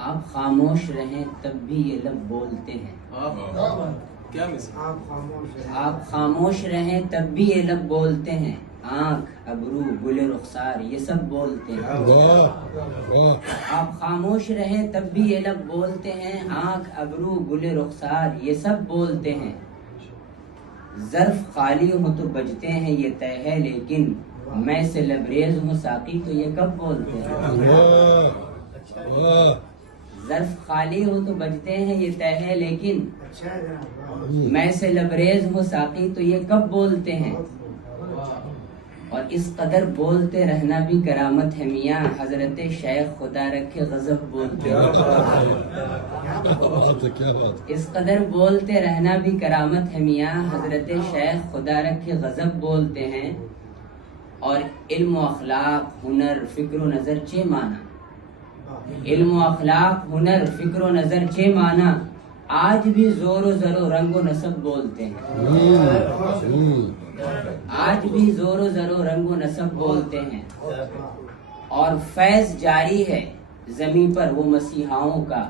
آپ خاموش رہیں تب بھی یہ لب بولتے ہیں. کیا مثال؟ آپ خاموش رہیں تب بھی یہ لب بولتے ہیں. آنکھ، ابرو، گل رخسار یہ سب بولتے ہیں. آپ خاموش رہیں تب بھی یہ لب بولتے ہیں. آنکھ، ابرو، گل رخسار یہ سب بولتے ہیں. ظرف خالی ہو تو بجتے ہیں یہ طے ہے، لیکن میں سے لبریز ہوں ساقی تو یہ کب بولتے ہیں. ظرف خالی ہو تو بجتے ہیں یہ طے ہے، لیکن میں سے لبریز ہوں ساقی تو یہ کب بولتے ہیں. اور اس قدر بولتے رہنا بھی کرامت ہے میاں، حضرت شیخ خدا رکھے غضب بولتے ہیں. اس قدر بولتے رہنا بھی کرامت ہے میاں، حضرت شیخ خدا رکھے غضب بولتے ہیں. اور علم و اخلاق، ہنر، فکر و نظر چے مانا. علم و اخلاق، ہنر، فکر و نظر چے مانا، آج بھی زور و زر و رنگ و نسب بولتے ہیں. آج بھی زور و زر و رنگ و نسب بولتے ہیں. اور فیض جاری ہے زمین پر وہ مسیحاؤں کا.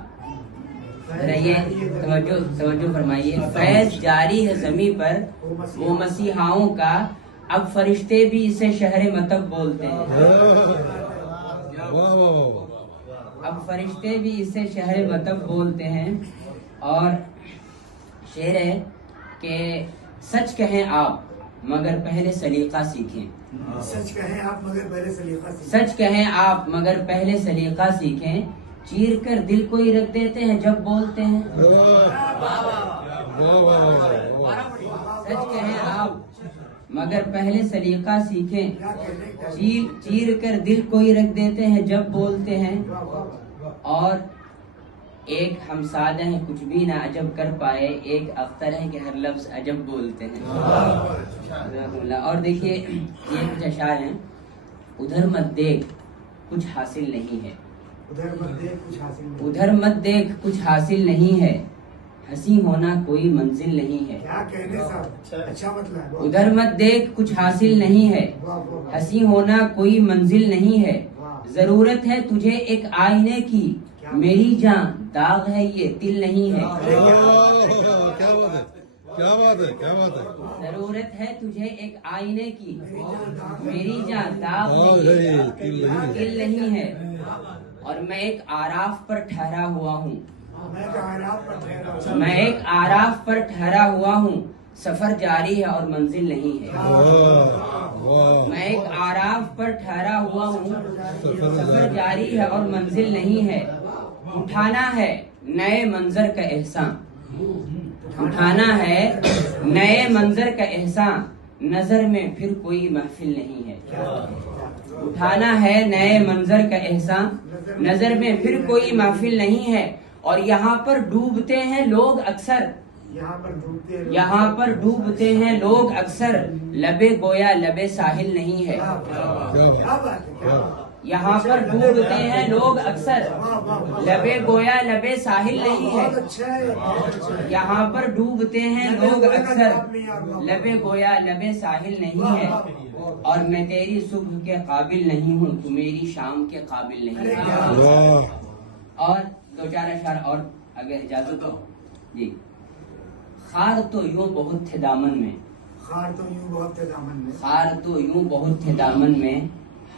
توجہ فرمائیے. فیض جاری ہے زمین پر وہ مسیحاؤں کا، اب فرشتے بھی اسے شہر مطب بولتے ہیں. اب فرشتے بھی اسے شہر مطب بولتے ہیں. اور شعر ہے کہ سچ کہیں آپ مگر پہلے سلیقہ سیکھیں. سچ کہیں آپ مگر پہلے سلیقہ سیکھیں. سچ کہیں آپ مگر پہلے سلیقہ سیکھیں. چیر کر دل کو ہی رکھ دیتے ہیں جب بولتے ہیں. سچ کہیں آپ مگر پہلے سلیقہ سیکھیں. چیر کر دل کو ہی رکھ دیتے ہیں جب بولتے ہیں. اور ایک ہم سادہ ہیں کچھ بھی نہ عجب کر پائے، ایک اختر ہے کہ ہر لفظ عجب بولتے ہیں. اور دیکھیے یہ کچھ اشعار ہیں. ادھر مت دیکھ کچھ حاصل نہیں ہے. ادھر مت دیکھ کچھ حاصل نہیں ہے، ہنسی ہونا کوئی منزل نہیں ہے. ادھر مت دیکھ کچھ حاصل نہیں ہے، ہنسی ہونا کوئی منزل نہیں ہے. ضرورت ہے تجھے ایک آئینے کی، میری جان داغ ہے یہ دل نہیں ہے. کیا بات ہے، کیا بات ہے. ضرورت ہے تجھے ایک آئینے کی، میری جان داغ ہے یہ دل نہیں ہے. اور میں ایک آراف پر ٹھہرا ہوا ہوں. میں ایک آراف پر ٹھہرا ہوا ہوں، سفر جاری ہے اور منزل نہیں ہے. میں ایک آراف پر ٹھہرا ہوا ہوں، سفر جاری ہے اور منزل نہیں ہے. اٹھانا ہے نئے منظر کا احسان. اٹھانا ہے نئے منظر کا احسان، نظر میں پھر کوئی محفل نہیں ہے. اٹھانا ہے نئے منظر کا احسان، نظر میں پھر کوئی محفل نہیں ہے. اور یہاں پر ڈوبتے ہیں لوگ اکثر. یہاں پر ڈوبتے ہیں لوگ اکثر، لبے گویا لبے ساحل نہیں ہے. یہاں پر ڈوبتے ہیں لوگ اکثر، لبے گویا لبے ساحل نہیں ہے. یہاں پر ڈوبتے ہیں لوگ اکثر، لبے گویا لبے ساحل نہیں ہے. اور میں تیری صبح کے قابل نہیں ہوں، تو میری شام کے قابل نہیں ہے. اور دو چار اشعار اور اگر اجازت ہو. جی. خار تو یوں بہت تھے دامن میں، خار تو یوں بہت تھے دامن میں، خار تو یوں بہت تھے دامن میں،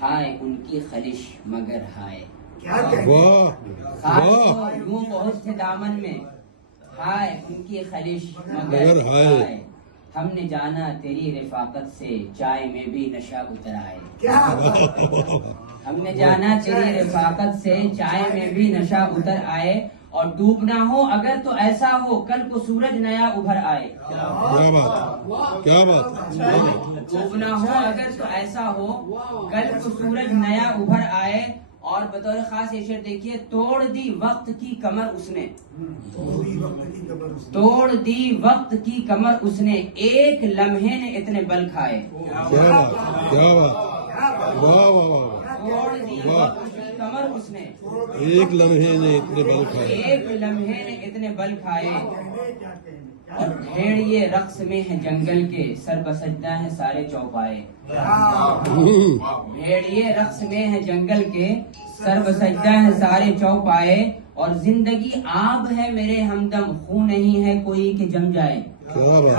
ہائے ان کی خلش مگر ہائے. خار تو یوں بہت تھے دامن میں، ہائے ان کی خلش مگر ہائے. ہم نے جانا تیری رفاقت سے چائے میں بھی نشہ اتر آئے. ہم نے جانا تیری رفاقت سے چائے میں بھی نشہ اتر آئے. اور ڈوبنا ہو اگر تو ایسا ہو کل کو سورج نیا ابھر آئے. کیا بات. ڈوبنا ہو اگر تو ایسا ہو کل کو سورج نیا ابھر آئے. اور بطور خاص یہ شعر دیکھیے. توڑ دی وقت کی کمر اس نے، توڑ دی وقت کی کمر اس نے، ایک لمحے نے اتنے بل کھائے. کیا بات. توڑ دی وقت کی کمر اس نے، ایک لمحے نے اتنے بل کھائے. ایک لمحے نے اتنے بل کھائے. اور بھیڑیے رقص میں ہے جنگل کے، سر بسجدہ ہے سارے چوپائے. بھیڑیے رقص میں ہے جنگل کے، سر بسجدہ ہے سارے چوپائے. اور زندگی آب ہے میرے ہمدم، خون نہیں ہے کوئی کہ جم جائے. کیا بات